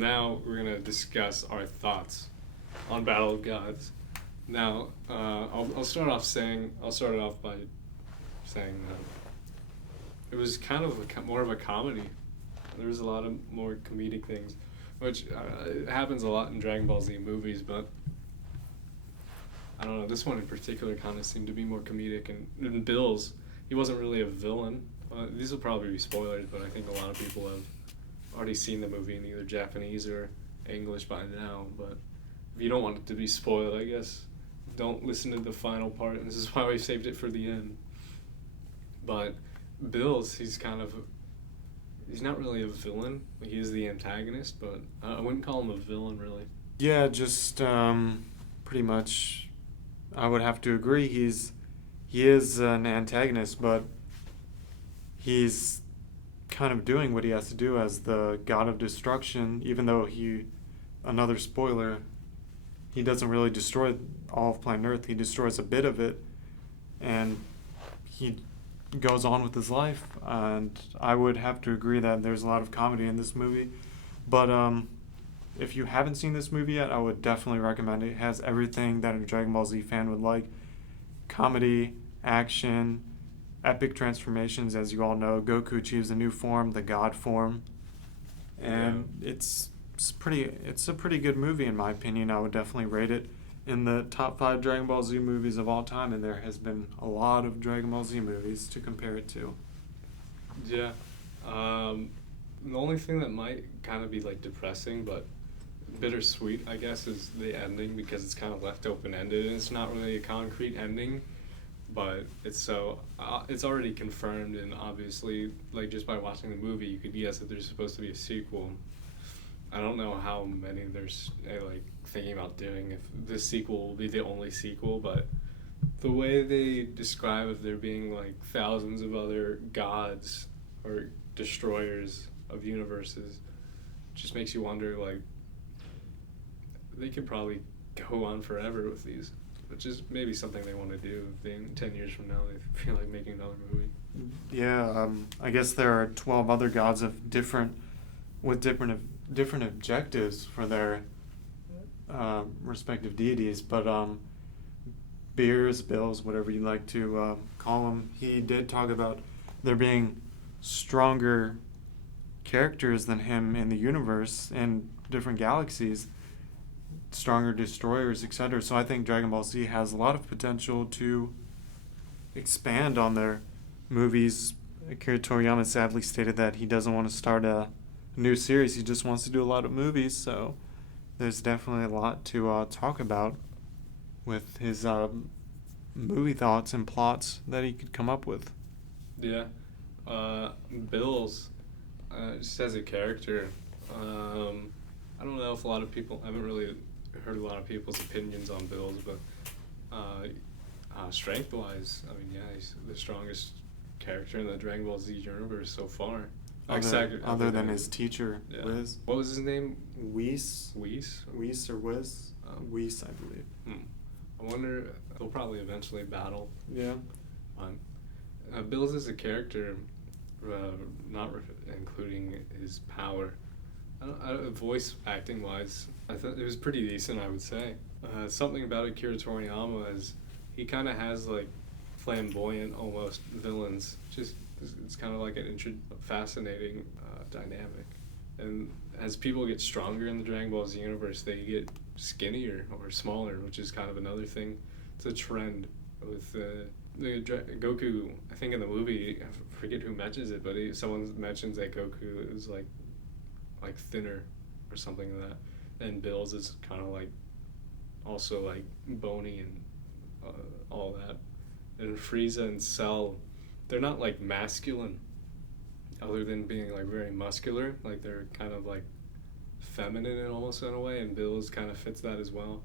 now we're gonna discuss our thoughts on Battle of Gods. Now, I'll start it off by saying it was kind of more of a comedy. There was a lot of more comedic things, which it happens a lot in Dragon Ball Z movies, but I don't know, this one in particular kind of seemed to be more comedic. And in Bills, he wasn't really a villain. These will probably be spoilers, but I think a lot of people have already seen the movie in either Japanese or English by now. But if you don't want it to be spoiled, I guess don't listen to the final part. And this is why we saved it for the end. But Bills, he's not really a villain. He is the antagonist, but I wouldn't call him a villain, really. Yeah, just pretty much I would have to agree. He is an antagonist, but he's kind of doing what he has to do as the god of destruction, even though another spoiler, he doesn't really destroy all of planet Earth. He destroys a bit of it, and he goes on with his life. And I would have to agree that there's a lot of comedy in this movie. But if you haven't seen this movie yet, I would definitely recommend it. It has everything that a Dragon Ball Z fan would like. Comedy, action, epic transformations. As you all know, Goku achieves a new form, the God form. And it's a pretty good movie in my opinion. I would definitely rate it in the top 5 Dragon Ball Z movies of all time, and there has been a lot of Dragon Ball Z movies to compare it to. Yeah. The only thing that might kind of be like depressing but bittersweet, I guess, is the ending, because it's kind of left open-ended and it's not really a concrete ending, but it's already confirmed, and obviously, like, just by watching the movie you could guess that there's supposed to be a sequel. I don't know how many there's like thinking about doing, if this sequel will be the only sequel, but the way they describe of there being like thousands of other gods or destroyers of universes just makes you wonder, like, they could probably go on forever with these, which is maybe something they want to do if in 10 years from now they feel like making another movie. Yeah, I guess there are 12 other gods of different objectives for their respective deities, but Bills, whatever you like to call him, he did talk about there being stronger characters than him in the universe and different galaxies, stronger destroyers, etc. So I think Dragon Ball Z has a lot of potential to expand on their movies. Akira Toriyama sadly stated that he doesn't want to start a new series. He just wants to do a lot of movies, so there's definitely a lot to talk about with his movie thoughts and plots that he could come up with. Yeah. Bills, just as a character, I don't know if a lot of people, I haven't really heard a lot of people's opinions on Bills, but strength-wise, I mean, yeah, he's the strongest character in the Dragon Ball Z universe so far. Other than his teacher, yeah. Wiz. What was his name? Whis or Wiz? Whis, I believe. I wonder, they'll probably eventually battle. Yeah. Bills is a character, not including his power. Voice acting wise, I thought it was pretty decent, I would say. Something about Akira Toriyama is he kind of has like flamboyant almost villains. Just it's kind of like an fascinating dynamic. And as people get stronger in the Dragon Ball Z universe, they get skinnier or smaller, which is kind of another thing. It's a trend with Goku. I think in the movie, I forget who mentions it, but someone mentions that Goku is like thinner or something like that, and Bills is kind of like also like bony and all that. And Frieza and Cell, they're not like masculine, other than being like very muscular. Like they're kind of like feminine almost in a way, and Bills kind of fits that as well.